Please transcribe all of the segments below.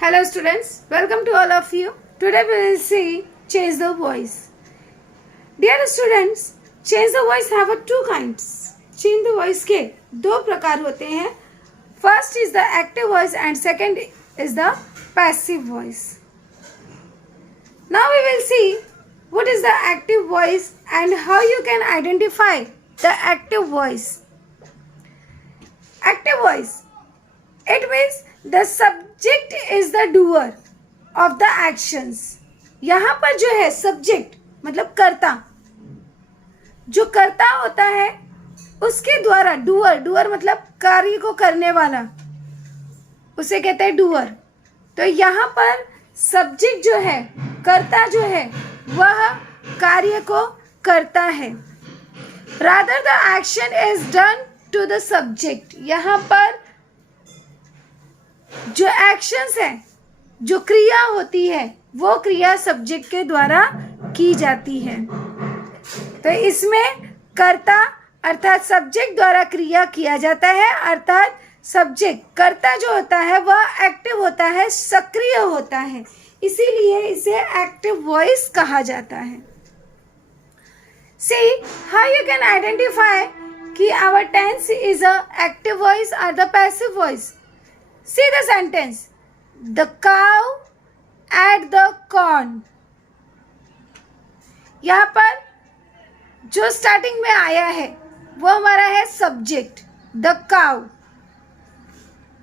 Hello students, welcome to all of you. Today we will see change the voice. Dear students, change the voice have two kinds. Change the voice के दो प्रकार होते हैं. First is the active voice and second is the passive voice. Now we will see what is the active voice and how you can identify the active voice. Active voice, it means the subject is the doer of the actions. यहाँ पर जो है subject मतलब कर्ता, जो कर्ता होता है उसके द्वारा doer मतलब कार्य को करने वाला, उसे कहते हैं doer. तो यहाँ पर subject जो है, कर्ता जो है, वह कार्य को करता है. Rather the action is done to the subject. यहाँ पर जो एक्शंस है, जो क्रिया होती है, वो क्रिया सब्जेक्ट के द्वारा की जाती है. तो इसमें कर्ता अर्थात सब्जेक्ट द्वारा क्रिया किया जाता है, अर्थात सब्जेक्ट कर्ता जो होता है वह एक्टिव होता है, सक्रिय होता है, इसीलिए इसे एक्टिव वॉइस कहा जाता है. See how you can identify कि our tense is a active voice or the passive voice. See the sentence. The cow ate the corn. यहाँ पर जो स्टार्टिंग में आया है वो हमारा है subject, the cow.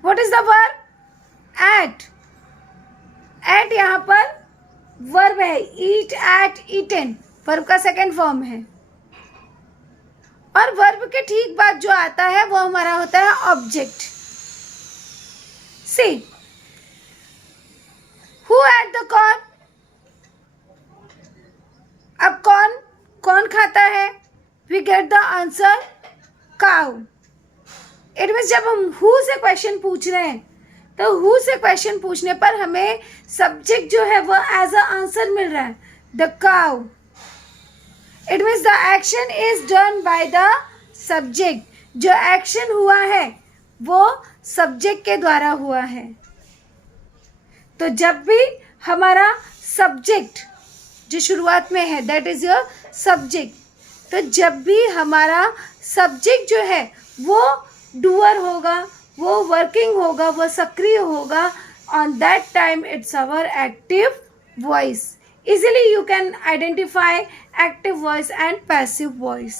What is the verb? Ate. Ate यहाँ पर verb है. Eat, ate, eaten. वर्ब का सेकेंड फॉर्म है. और वर्ब के ठीक बाद जो आता है वो हमारा होता है object. See, who ate the corn? अब कौन खाता है? We get the answer cow. It means जब हम who से क्वेश्चन पूछ रहे हैं तो who से क्वेश्चन पूछने पर हमें सब्जेक्ट जो है वो एज अ आंसर मिल रहा है, the cow. It means the action is done by the subject. जो एक्शन हुआ है वो सब्जेक्ट के द्वारा हुआ है. तो जब भी हमारा सब्जेक्ट जो शुरुआत में है दैट इज योर सब्जेक्ट, तो जब भी हमारा सब्जेक्ट जो है वो डूअर होगा, वो वर्किंग होगा, वो सक्रिय होगा, on that time it's our active voice. Easily you can identify active voice and passive voice.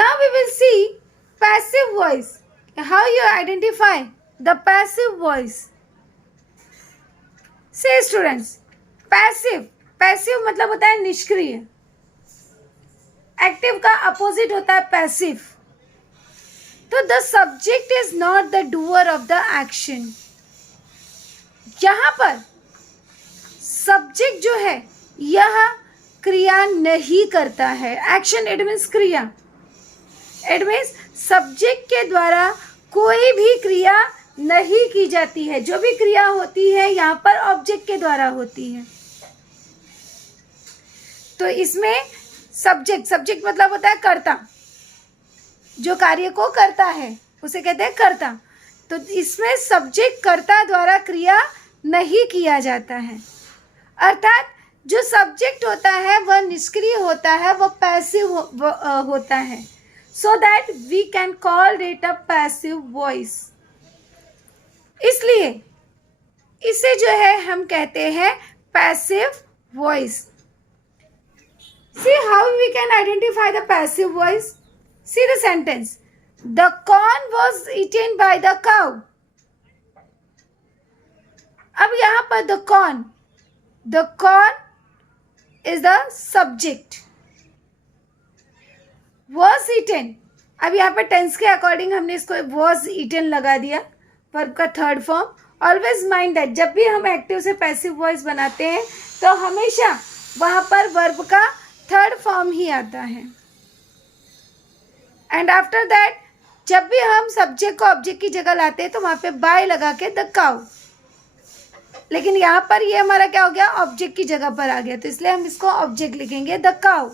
Now we will see passive voice. How you identify the passive voice? See students, passive मतलब होता है निष्क्रिय. Active का opposite होता है passive. तो the subject is not the doer of the action. यहाँ पर सब्जेक्ट जो है यह क्रिया नहीं करता है. एक्शन इट मीन्स क्रिया. इट मीन्स सब्जेक्ट के द्वारा कोई भी क्रिया नहीं की जाती है. जो भी क्रिया होती है यहाँ पर ऑब्जेक्ट के द्वारा होती है. तो इसमें सब्जेक्ट मतलब होता है कर्ता, जो कार्य को करता है उसे कहते हैं कर्ता. तो इसमें सब्जेक्ट कर्ता द्वारा क्रिया नहीं किया जाता है, अर्थात जो सब्जेक्ट होता है वह निष्क्रिय होता है, वह पैसिव होता है. So that we can call it a passive voice. इसलिए इसे जो है हम कहते हैं passive voice. See how we can identify the passive voice. See the sentence. The corn was eaten by the cow. अब यहाँ पर the corn is the subject. Was eaten. अब यहाँ पर टेंस के अकॉर्डिंग हमने इसको was eaten लगा दिया, वर्ब का third form. Always mind that जब भी हम एक्टिव से पैसिव वॉइस बनाते हैं तो हमेशा वहाँ पर वर्ब का थर्ड फॉर्म ही आता है. एंड आफ्टर दैट जब भी हम सब्जेक्ट को ऑब्जेक्ट की जगह लाते हैं तो वहाँ पे बाय लगा के द काउ. लेकिन यहाँ पर ये हमारा क्या हो गया, ऑब्जेक्ट की जगह पर आ गया, तो इसलिए हम इसको ऑब्जेक्ट लिखेंगे द काउ.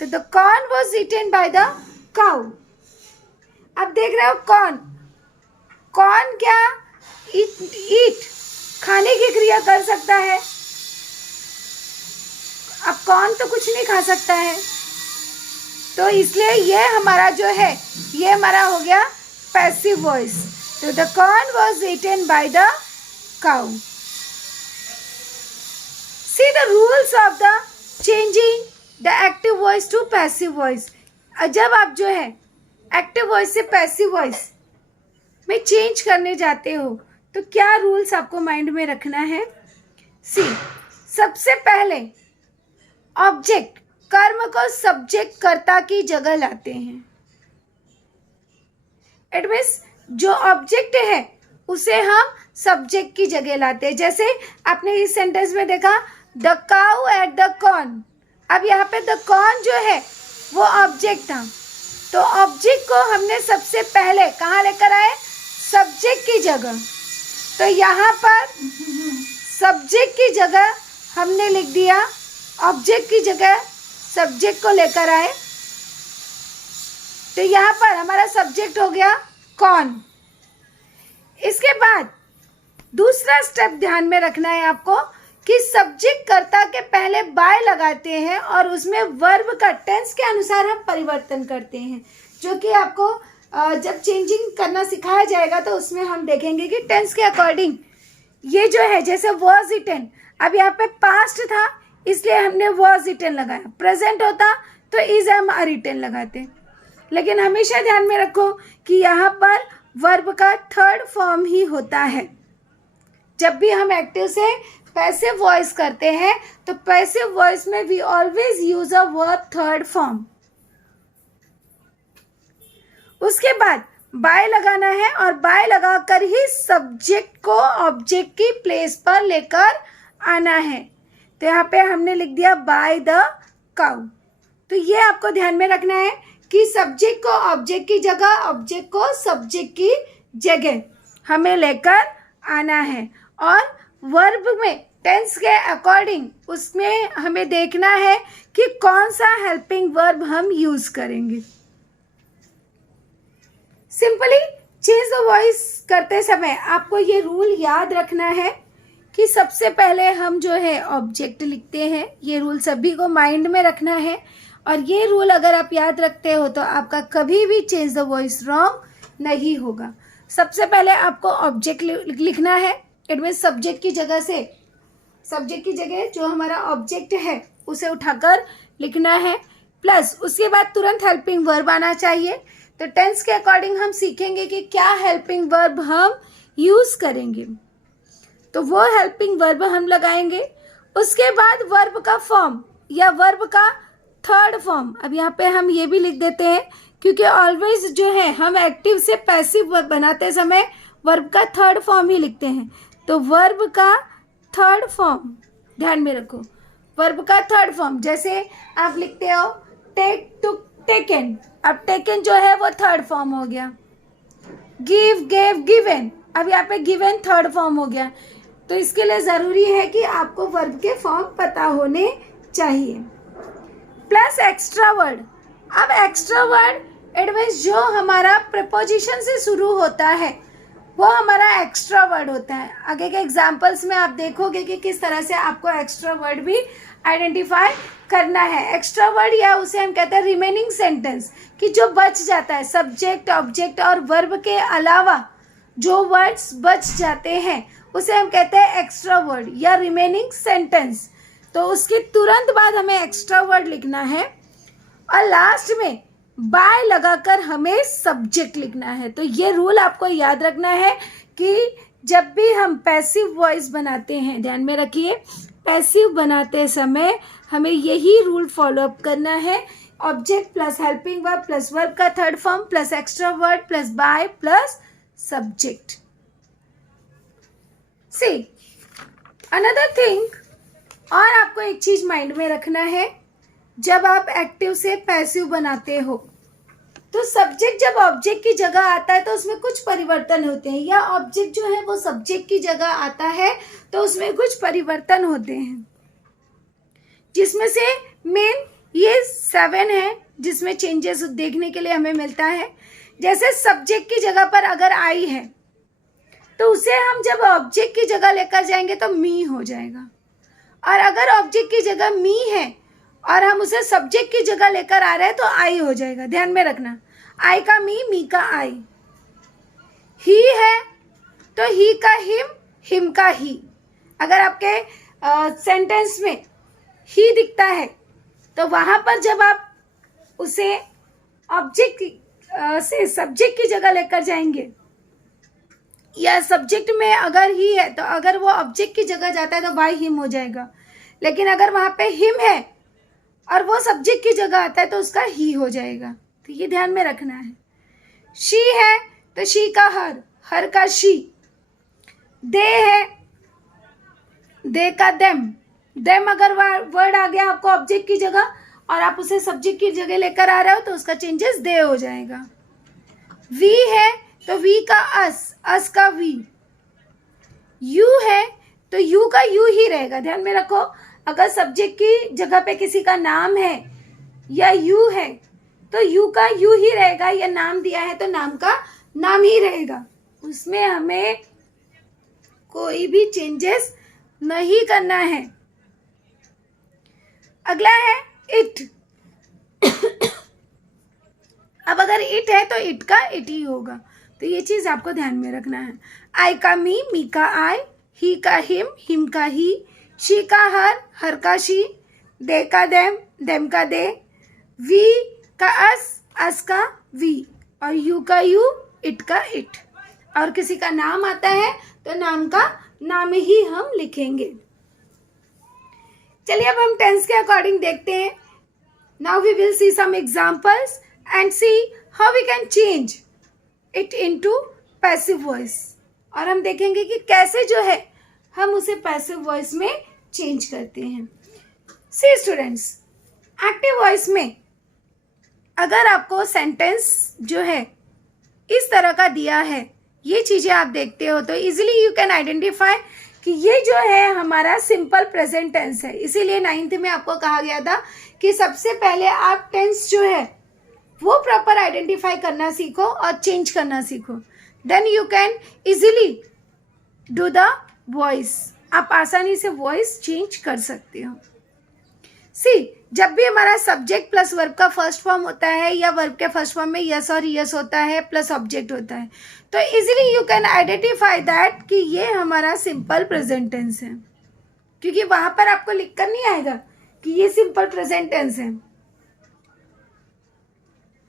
तो the corn was eaten by the cow. अब देख रहे हो कौन क्या ईट खाने की क्रिया कर सकता है? अब कौन तो कुछ नहीं खा सकता है, तो इसलिए ये हमारा जो है ये हमारा हो गया पैसिव वॉइस। तो the corn was eaten by the cow. See the rules of the changing the active voice to passive voice. जब आप जो है एक्टिव वॉइस से पैसिव वॉइस में चेंज करने जाते हो तो क्या रूल्स आपको माइंड में रखना है? सी, सबसे पहले ऑब्जेक्ट कर्म को सब्जेक्ट कर्ता की जगह लाते हैं। इट मीन्स जो ऑब्जेक्ट है उसे हम सब्जेक्ट की जगह लाते हैं। जैसे आपने इस सेंटेंस में देखा the cow at the corn. अब यहाँ पे द कॉर्न जो है वो ऑब्जेक्ट था, तो ऑब्जेक्ट को हमने सबसे पहले कहाँ लेकर आए? सब्जेक्ट की जगह। तो यहाँ पर सब्जेक्ट की जगह हमने लिख दिया, ऑब्जेक्ट की जगह सब्जेक्ट को लेकर आए, तो यहाँ पर हमारा सब्जेक्ट हो गया कौन। इसके बाद दूसरा स्टेप ध्यान में रखना है आपको कि सब्जेक्ट कर्ता के पहले बाय लगाते हैं और उसमें वर्ब का टेंस के अनुसार हम परिवर्तन करते हैं, जो कि आपको जब चेंजिंग करना सिखाया जाएगा तो उसमें हम देखेंगे कि टेंस के अकॉर्डिंग ये जो है, जैसे वॉज इटन, अब यहाँ पे पास्ट था इसलिए हमने वॉज इटन लगाया, प्रेजेंट होता तो इज एम आर इटन लगाते। लेकिन हमेशा ध्यान में रखो कि यहाँ पर वर्ब का थर्ड फॉर्म ही होता है। जब भी हम एक्टिव से पैसिव वॉइस करते हैं तो पैसिव वॉइस में we always use a verb third form. उसके बाद बाय लगाना है और बाय लगाकर ही सब्जेक्ट को ऑब्जेक्ट की प्लेस पर लेकर आना है। तो यहाँ पे हमने लिख दिया बाय द काउ। तो ये आपको ध्यान में रखना है कि सब्जेक्ट को ऑब्जेक्ट की जगह, ऑब्जेक्ट को सब्जेक्ट की जगह हमें लेकर आना है। और वर्ब में टेंस के अकॉर्डिंग उसमें हमें देखना है कि कौन सा हेल्पिंग वर्ब हम यूज करेंगे। सिंपली चेंज द वॉइस करते समय आपको ये रूल याद रखना है कि सबसे पहले हम जो है ऑब्जेक्ट लिखते हैं। ये रूल सभी को माइंड में रखना है और ये रूल अगर आप याद रखते हो तो आपका कभी भी चेंज द वॉइस रॉन्ग नहीं होगा। सबसे पहले आपको ऑब्जेक्ट लिखना है, इट मीन्स सब्जेक्ट की जगह से, सब्जेक्ट की जगह जो हमारा ऑब्जेक्ट है उसे उठाकर लिखना है। प्लस उसके बाद तुरंत हेल्पिंग वर्ब आना चाहिए। तो टेंस के अकॉर्डिंग हम सीखेंगे कि क्या हेल्पिंग वर्ब हम यूज करेंगे, तो वो हेल्पिंग वर्ब हम लगाएंगे। उसके बाद वर्ब का फॉर्म या वर्ब का थर्ड फॉर्म, अब यहाँ पे हम ये भी लिख देते हैं क्योंकि ऑलवेज जो है हम एक्टिव से पैसिव वर्ब बनाते समय वर्ब का थर्ड फॉर्म ही लिखते हैं। तो वर्ब का थर्ड फॉर्म ध्यान में रखो, वर्ब का थर्ड फॉर्म जैसे आप लिखते हो टेक, टुक, टेकन। अब टेकन जो है वो थर्ड फॉर्म हो गया। गिव, गेव, गिवन, अब यहाँ पे गिवन थर्ड फॉर्म हो गया। तो इसके लिए जरूरी है कि आपको वर्ब के फॉर्म पता होने चाहिए। प्लस एक्स्ट्रा वर्ड, अब एक्स्ट्रा वर्ड इट मींस जो हमारा प्रीपोजिशन से शुरू होता है वो हमारा एक्स्ट्रा वर्ड होता है। आगे के एग्जाम्पल्स में आप देखोगे कि किस तरह से आपको एक्स्ट्रा वर्ड भी आइडेंटिफाई करना है। एक्स्ट्रा वर्ड या उसे हम कहते हैं रिमेनिंग सेंटेंस, कि जो बच जाता है, सब्जेक्ट, ऑब्जेक्ट और वर्ब के अलावा जो वर्ड्स बच जाते हैं उसे हम कहते हैं एक्स्ट्रा वर्ड या रिमेनिंग सेंटेंस। तो उसके तुरंत बाद हमें एक्स्ट्रा वर्ड लिखना है और लास्ट में बाय लगाकर हमें सब्जेक्ट लिखना है। तो ये रूल आपको याद रखना है कि जब भी हम पैसिव वॉइस बनाते हैं, ध्यान में रखिए, पैसिव बनाते समय हमें यही रूल फॉलो अप करना है। Object plus helping verb plus verb का third form plus extra word plus by plus subject. See another thing, और आपको एक चीज माइंड में रखना है, जब आप एक्टिव से पैसिव बनाते हो तो सब्जेक्ट जब ऑब्जेक्ट की जगह आता है तो उसमें कुछ परिवर्तन होते हैं, या ऑब्जेक्ट जो है वो सब्जेक्ट की जगह आता है तो उसमें कुछ परिवर्तन होते हैं, जिसमें से मेन ये 7 है जिसमें चेंजेस देखने के लिए हमें मिलता है। जैसे सब्जेक्ट की जगह पर अगर आई है तो उसे हम जब ऑब्जेक्ट की जगह लेकर जाएंगे तो मी हो जाएगा। और अगर ऑब्जेक्ट की जगह मी है और हम उसे सब्जेक्ट की जगह लेकर आ रहे हैं तो आई हो जाएगा। ध्यान में रखना, आई का मी का आई। ही है तो ही का हिम का ही। अगर आपके सेंटेंस में ही दिखता है तो वहां पर जब आप उसे ऑब्जेक्ट से सब्जेक्ट की जगह लेकर जाएंगे, या सब्जेक्ट में अगर ही है तो अगर वो ऑब्जेक्ट की जगह जाता है तो बाय हिम हो जाएगा। लेकिन अगर वहां पे हिम है और वो सब्जेक्ट की जगह आता है तो उसका ही हो जाएगा। तो ये ध्यान में रखना है। शी है तो शी का हर का शी। दे है, दे का देम अगर वर्ड आ गया आपको ऑब्जेक्ट की जगह और आप उसे सब्जेक्ट की जगह लेकर आ रहे हो तो उसका चेंजेस दे हो जाएगा। वी है तो वी का अस का वी। यू है तो यू का यू ही रहेगा। ध्यान में रखो, अगर सब्जेक्ट की जगह पे किसी का नाम है या यू है तो यू का यू ही रहेगा, या नाम दिया है तो नाम का नाम ही रहेगा। उसमें हमें कोई भी चेंजेस नहीं करना है। अगला है इट। अब अगर इट है तो इट का इट ही होगा। तो ये चीज आपको ध्यान में रखना है। आई का मी का आई। ही का हिम का ही। शी का हर का शी। दे का देम का दे। वी का अस का वी। और यू का यू, इट का इट। और किसी का नाम आता है तो नाम का नाम ही हम लिखेंगे। चलिए अब हम टेंस के अकॉर्डिंग देखते हैं। Now we will see some examples and see how we can change it into passive voice. और हम देखेंगे कि कैसे जो है हम उसे पैसिव वॉइस में चेंज करते हैं। सी स्टूडेंट्स, एक्टिव वॉइस में अगर आपको सेंटेंस जो है इस तरह का दिया है, ये चीजें आप देखते हो तो इजीली यू कैन आइडेंटिफाई कि ये जो है हमारा सिंपल प्रेजेंट टेंस है। इसीलिए 9th में आपको कहा गया था कि सबसे पहले आप टेंस जो है वो प्रॉपर आइडेंटिफाई करना सीखो और चेंज करना सीखो। Then you can easily do the voice. आप आसानी से वॉइस चेंज कर सकते हो। सी, जब भी हमारा सब्जेक्ट प्लस वर्ब का फर्स्ट फॉर्म होता है या वर्ब के फर्स्ट फॉर्म में यस और यस होता है प्लस ऑब्जेक्ट होता है तो easily you can identify that कि ये हमारा सिंपल प्रेजेंट टेंस है, क्योंकि वहां पर आपको लिखकर नहीं आएगा कि ये सिंपल प्रेजेंट टेंस है।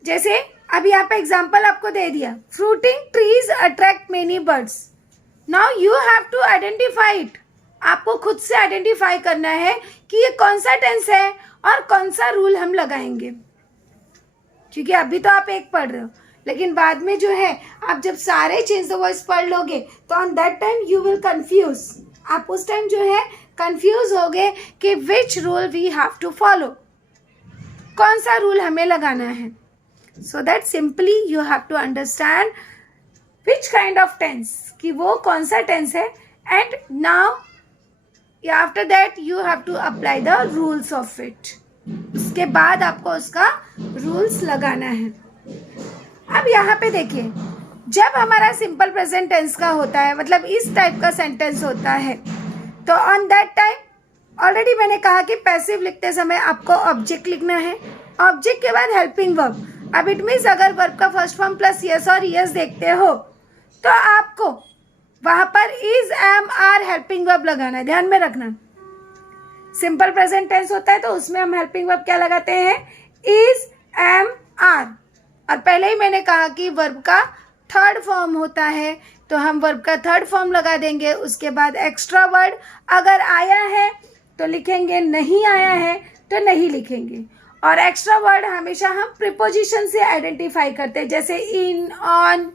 जैसे अब यहाँ पे एग्जाम्पल आपको दे दिया, fruiting trees attract many birds. Now you have to identify it. आपको खुद से आइडेंटिफाई करना है कि ये कौन सा टेंस है और कौन सा रूल हम लगाएंगे, क्योंकि अभी तो आप एक पढ़ रहे हो, लेकिन बाद में जो है आप जब सारे चेंज द वॉइस पढ़ लोगे तो on that time you will confuse. आप उस टाइम जो है कंफ्यूज होगे कि which rule we have to follow, कौन सा रूल हमें लगाना है। So that simply you have to understand which kind of tense, कि वो कौन सा टेंस है। And now after that you have to apply the rules of it. उसके बाद आपको उसका रूल्स लगाना है। अब यहाँ पे देखिए, जब हमारा सिंपल प्रेजेंट टेंस का होता है, मतलब इस टाइप का सेंटेंस होता है, तो ऑन दैट टाइम ऑलरेडी मैंने कहा कि पैसिव लिखते समय आपको ऑब्जेक्ट लिखना है। ऑब्जेक्ट के बाद हेल्पिंग वर्ब। अब इट मीन्स अगर वर्ब का फर्स्ट फॉर्म प्लस यस और यस देखते हो तो आपको वहां पर is am are helping verb लगाना है। ध्यान में रखना, सिंपल प्रेजेंट टेंस होता है तो उसमें हम हेल्पिंग वर्ब क्या लगाते हैं, इज एम आर। और पहले ही मैंने कहा कि वर्ब का थर्ड फॉर्म होता है तो हम वर्ब का थर्ड फॉर्म लगा देंगे। उसके बाद एक्स्ट्रा वर्ड अगर आया है तो लिखेंगे, नहीं आया है तो नहीं लिखेंगे। और एक्स्ट्रा वर्ड हमेशा हम प्रीपोजिशन से आइडेंटिफाई करते हैं, जैसे इन, ऑन,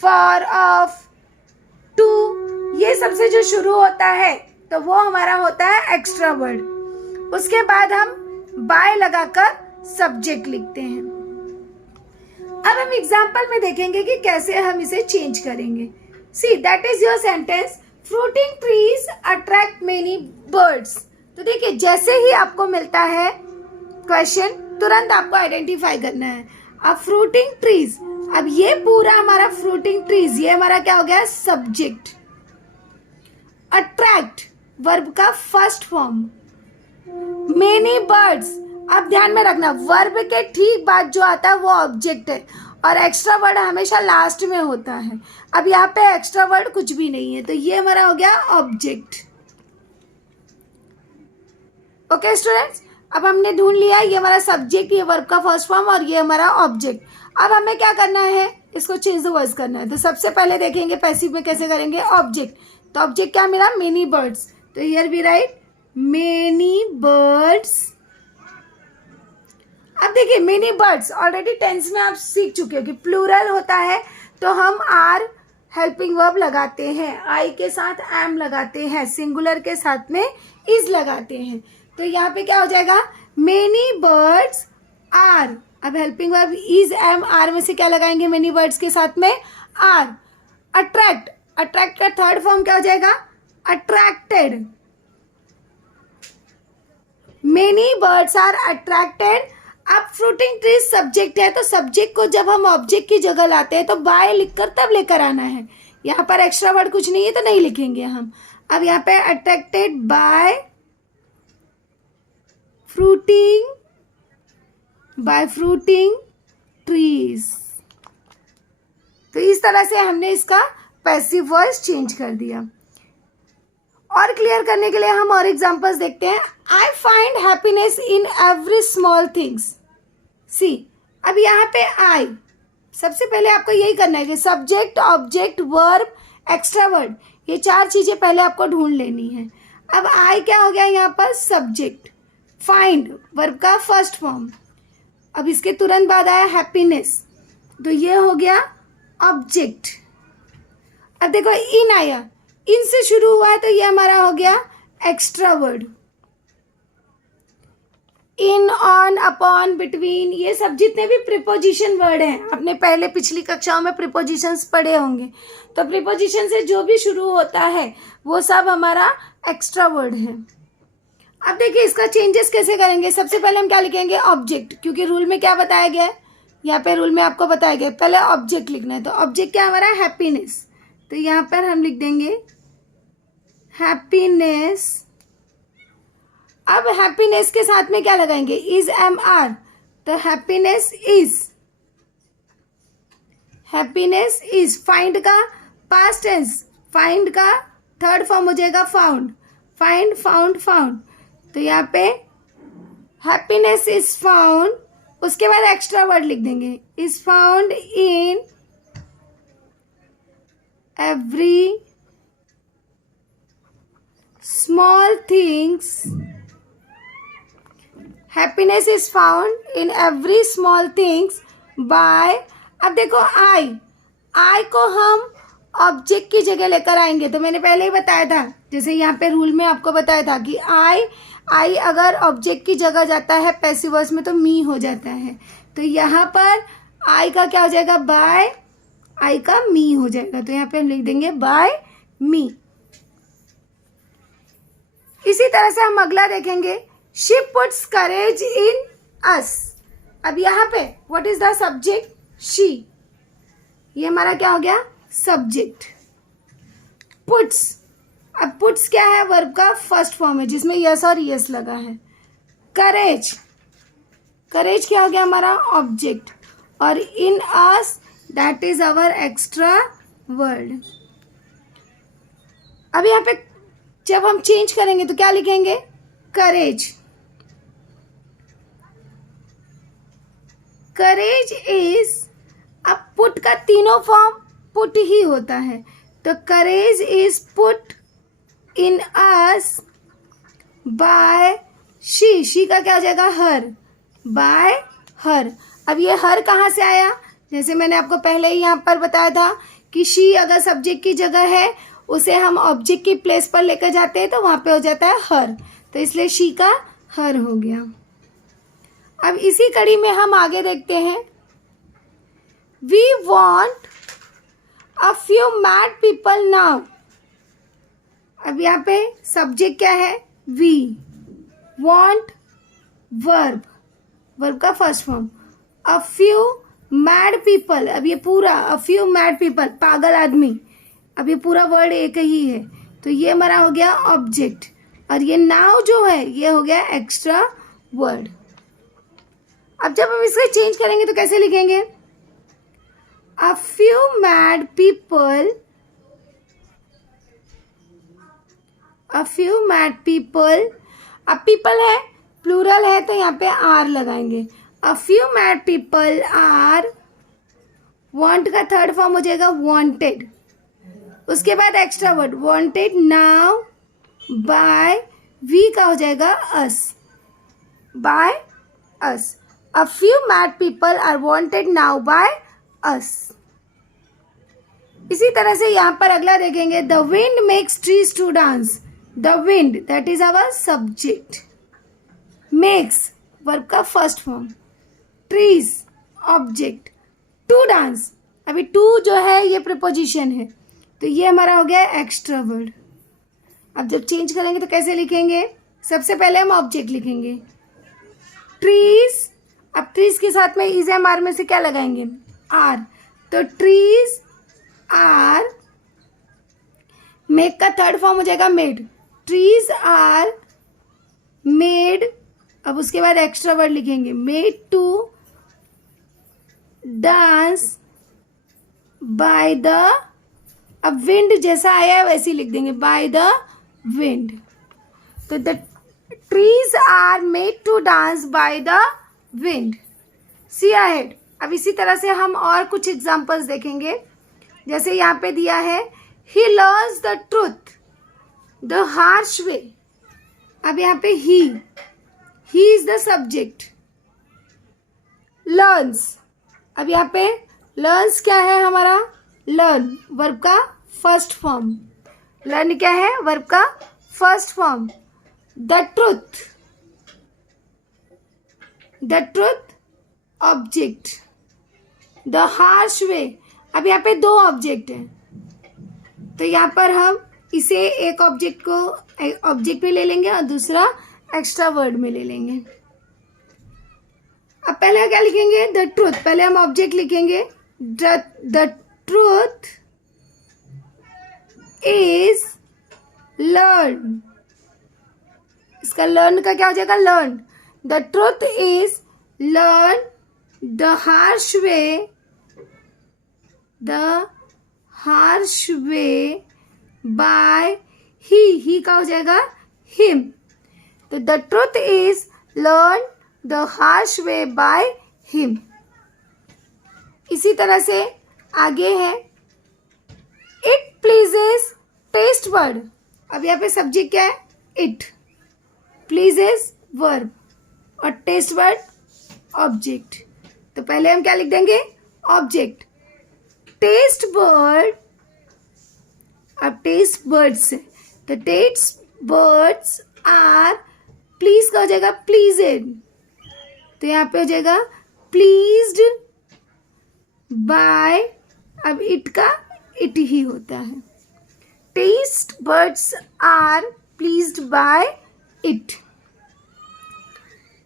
फॉर, ऑफ, टू, ये सबसे जो शुरू होता है तो वो हमारा होता है एक्स्ट्रा वर्ड। उसके बाद हम बाय लगाकर सब्जेक्ट लिखते हैं। अब हम एग्जाम्पल में देखेंगे कि कैसे हम इसे चेंज करेंगे। See, that is your sentence, fruiting trees attract many birds. तो देखिए, जैसे ही आपको मिलता है क्वेश्चन तुरंत आपको आइडेंटिफाई करना है। अब फ्रूटिंग ट्रीज, अब ये पूरा हमारा फ्रूटिंग ट्रीज, ये हमारा क्या हो गया, सब्जेक्ट। अट्रैक्ट वर्ब का फर्स्ट फॉर्म। मेनी बर्ड्स, अब ध्यान में रखना वर्ब के ठीक बाद जो आता है वो ऑब्जेक्ट है और एक्स्ट्रा वर्ड हमेशा लास्ट में होता है। अब यहाँ पे एक्स्ट्रा वर्ड कुछ भी नहीं है, तो ये हमारा हो गया ऑब्जेक्ट। ओके स्टूडेंट्स, अब हमने ढूंढ लिया ये हमारा सब्जेक्ट, ये वर्ब का फर्स्ट फॉर्म और ये हमारा ऑब्जेक्ट। अब हमें क्या करना है, इसको चेंज द वर्ड्स करना है। तो सबसे पहले देखेंगे पैसिव में कैसे करेंगे, ऑब्जेक्ट। तो ऑब्जेक्ट क्या मिला, मेनी बर्ड्स। तो here we write many birds. अब देखिए मेनी बर्ड्स ऑलरेडी टेंस में आप सीख चुके हो कि प्लूरल होता है तो हम आर हेल्पिंग वर्ब लगाते हैं, आई के साथ एम लगाते हैं, सिंगुलर के साथ में इज लगाते हैं। तो यहाँ पे क्या हो जाएगा, मेनी बर्ड्स आर। अब helping verb is am are में से क्या लगाएंगे, मेनी बर्ड्स के साथ में आर। अट्रैक्ट, अट्रैक्ट का थर्ड फॉर्म क्या हो जाएगा, attracted. Many birds are attracted. अब फ्रूटिंग ट्रीज सब्जेक्ट है, तो सब्जेक्ट को जब हम ऑब्जेक्ट की जगह लाते हैं तो बाय लिखकर तब लेकर आना है। यहाँ पर एक्स्ट्रा वर्ड कुछ नहीं है तो नहीं लिखेंगे हम। अब यहाँ पे अट्रैक्टेड बाय फ्रूटिंग ट्रीज। तो इस तरह से हमने इसका पैसिव वॉइस चेंज कर दिया। और क्लियर करने के लिए हम और एग्जांपल्स देखते हैं। I find happiness in every small things. See, अब यहाँ पे आई, सबसे पहले आपको यही करना है कि subject, object, verb, extra word, ये चार चीजें पहले आपको ढूंढ लेनी है। अब आई क्या हो गया यहाँ पर, सब्जेक्ट। फाइंड वर्ब का फर्स्ट फॉर्म। अब इसके तुरंत बाद आया हैप्पीनेस, तो ये हो गया ऑब्जेक्ट। अब देखो इन आया, इन से शुरू हुआ है तो ये हमारा हो गया extra word. In, on, upon, between, ये सब जितने भी प्रीपोजिशन वर्ड हैं, आपने पहले पिछली कक्षाओं में प्रीपोजिशंस पढ़े होंगे, तो प्रीपोजिशन से जो भी शुरू होता है वो सब हमारा एक्स्ट्रा वर्ड है। अब देखिए इसका चेंजेस कैसे करेंगे। सबसे पहले हम क्या लिखेंगे, ऑब्जेक्ट, क्योंकि रूल में क्या बताया गया है, यहाँ पे रूल में आपको बताया गया पहले ऑब्जेक्ट लिखना है। तो ऑब्जेक्ट क्या हमारा, हैप्पीनेस। तो यहाँ पर हम लिख देंगे हैप्पीनेस। अब हैप्पीनेस के साथ में क्या लगाएंगे, इज एम आर। तो हैप्पीनेस इज। फाइंड का पास्ट टेंस, फाइंड का थर्ड फॉर्म हो जाएगा फाउंड। Find, found. तो यहाँ पे हैप्पीनेस इज फाउंड, उसके बाद एक्स्ट्रा वर्ड लिख देंगे, is found in every small things. Happiness is found in every small things by. अब देखो आई को हम ऑब्जेक्ट की जगह लेकर आएंगे। तो मैंने पहले ही बताया था, जैसे यहाँ पे रूल में आपको बताया था कि आई अगर ऑब्जेक्ट की जगह जाता है पैसिव वॉइस में तो मी हो जाता है। तो यहाँ पर आई का क्या हो जाएगा, बाय, आई का मी हो जाएगा। तो यहाँ पे हम लिख देंगे बाय मी। इसी तरह से हम अगला देखेंगे, शी पुट्स करेज इन अस। अब यहाँ पे what is the subject, she, ये हमारा क्या हो गया, सब्जेक्ट। पुट्स, अब पुट्स क्या है, वर्ब का फर्स्ट फॉर्म है जिसमें यस और यस लगा है। करेज क्या हो गया हमारा, ऑब्जेक्ट। और in us, that is our extra word. अब यहाँ पे जब हम चेंज करेंगे तो क्या लिखेंगे, करेज इज। अब पुट का तीनों फॉर्म पुट ही होता है, तो courage is put in us by she का क्या हो जाएगा, हर, बाय हर। अब ये हर कहाँ से आया, जैसे मैंने आपको पहले ही यहाँ पर बताया था कि शी अगर सब्जेक्ट की जगह है उसे हम ऑब्जेक्ट की प्लेस पर लेकर जाते हैं तो वहां पे हो जाता है हर, तो इसलिए शी का हर हो गया। अब इसी कड़ी में हम आगे देखते हैं, we want a few mad people now. अब यहाँ पे सब्जेक्ट क्या है, वी, वॉन्ट वर्ब का first form, a few mad people, अब ये पूरा अ फ्यू मैड पीपल, पागल आदमी, अब ये पूरा वर्ड एक ही है, तो ये हमारा हो गया ऑब्जेक्ट, और ये नाउ जो है ये हो गया एक्स्ट्रा वर्ड। अब जब हम इसको चेंज करेंगे तो कैसे लिखेंगे? A few mad people, a few mad people, अब पीपल है प्लूरल है तो यहाँ पे आर लगाएंगे। A few mad people are, want का थर्ड फॉर्म हो जाएगा वांटेड, उसके बाद extra word wanted now by, we का हो जाएगा us, by us. A few mad people are wanted now by us. इसी तरह से यहाँ पर अगला देखेंगे, the wind makes trees to dance, the wind that is our subject, makes verb का first form, trees object, to dance, अभी to जो है ये प्रीपोजिशन है, तो ये हमारा हो गया एक्स्ट्रा वर्ड। अब जब चेंज करेंगे तो कैसे लिखेंगे? सबसे पहले हम ऑब्जेक्ट लिखेंगे ट्रीज, अब ट्रीज के साथ में इज एम आर में से क्या लगाएंगे? आर, तो ट्रीज आर, मेक का थर्ड फॉर्म हो जाएगा मेड, ट्रीज आर मेड, अब उसके बाद एक्स्ट्रा वर्ड लिखेंगे made to dance by the, अब विंड जैसा आया है वैसे ही लिख देंगे बाय द विंड, तो the trees are made to dance by the wind. See ahead. अब इसी तरह से हम और कुछ एग्जांपल्स देखेंगे, जैसे यहाँ पे दिया है he learns the truth the harsh way, अब यहाँ पे he is the subject, learns, अब यहाँ पे लर्न्स क्या है हमारा? लर्न वर्ब का फर्स्ट फॉर्म, लर्न क्या है? वर्ब का first form. The truth, the truth object, the harsh way, अब यहाँ पे दो ऑब्जेक्ट हैं, तो यहाँ पर हम इसे एक ऑब्जेक्ट को ऑब्जेक्ट में ले लेंगे और दूसरा एक्स्ट्रा वर्ड में ले लेंगे। अब पहले क्या लिखेंगे? द ट्रूथ, पहले हम ऑब्जेक्ट लिखेंगे द ट्रूथ इज लर्न, इसका लर्न का क्या हो जाएगा? Learn, the truth is learn the harsh way, the harsh way by he का हो जाएगा हिम, तो the truth is learn the harsh way by him. इसी तरह से आगे है इट प्लीजेस टेस्ट वर्ड, अब यहाँ पे सब्जेक्ट क्या है? इट, प्लीजेस वर्ब और टेस्ट वर्ड ऑब्जेक्ट, तो पहले हम क्या लिख देंगे? ऑब्जेक्ट, टेस्ट बर्ड, अब टेस्ट बर्ड्स, तो टेस्ट बर्ड्स आर, प्लीज का हो जाएगा प्लीजेड, तो यहाँ पे हो जाएगा प्लीज्ड बाय, अब इट का इट ही होता है, test birds are pleased by it.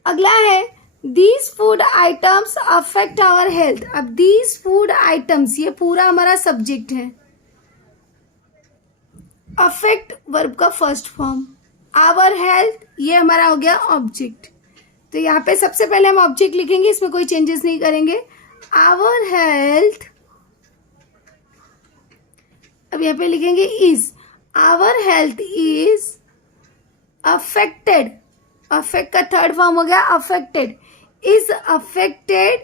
अगला है these food items affect our health, अब दीज फूड आइटम्स ये पूरा हमारा सब्जेक्ट है, अफेक्ट वर्ब का फर्स्ट फॉर्म, आवर हेल्थ ये हमारा हो गया ऑब्जेक्ट, तो यहाँ पे सबसे पहले हम ऑब्जेक्ट लिखेंगे, इसमें कोई चेंजेस नहीं करेंगे, आवर हेल्थ, अब यहाँ पे लिखेंगे is, our health is affected, affect का थर्ड फॉर्म हो गया affected, is affected,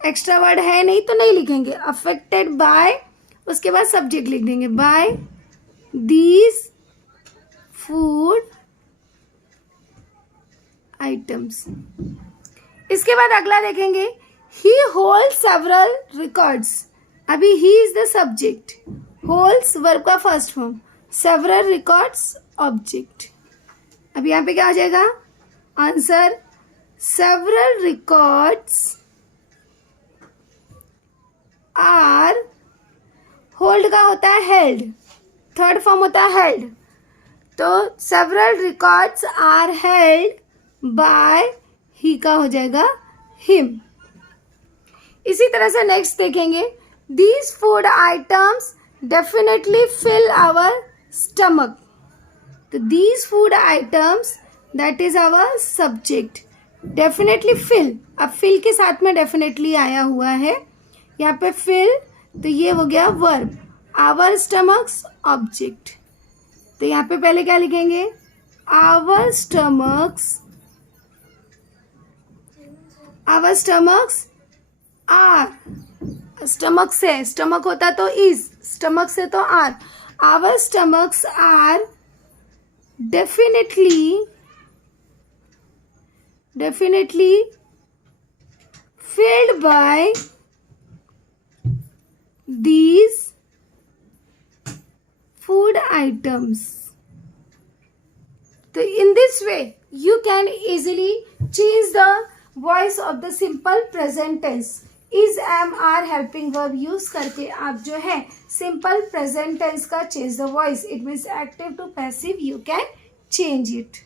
extra word है नहीं तो नहीं लिखेंगे, अफेक्टेड बाय, उसके बाद सब्जेक्ट लिख देंगे बाय दीज फूड आइटम्स। इसके बाद अगला देखेंगे ही होल्ड सेवरल रिकॉर्ड्स, अभी he is the subject, holds verb का first form, several records object, अब यहाँ पे क्या आ जाएगा answer? Several records are, hold का होता है हेल्ड, थर्ड फॉर्म होता है हेल्ड, तो several records are held by, he का हो जाएगा हिम। इसी तरह से नेक्स्ट देखेंगे, these food items definitely fill our stomach. तो these food items that is our subject, definitely fill, अब फिल के साथ में डेफिनेटली आया हुआ है यहाँ पे फिल, तो ये हो गया वर्ब, आवर स्टमक्स ऑब्जेक्ट। तो यहाँ पे पहले क्या लिखेंगे, आवर स्टमक्स आर, स्टमक से, स्टमक होता तो इज, स्टमक से तो are, our stomachs are definitely filled by these food items. So in this way you can easily change the voice of the simple present tense. is, am, are helping verb use करके आप जो है simple present tense का change the voice, it means active to passive, you can change it.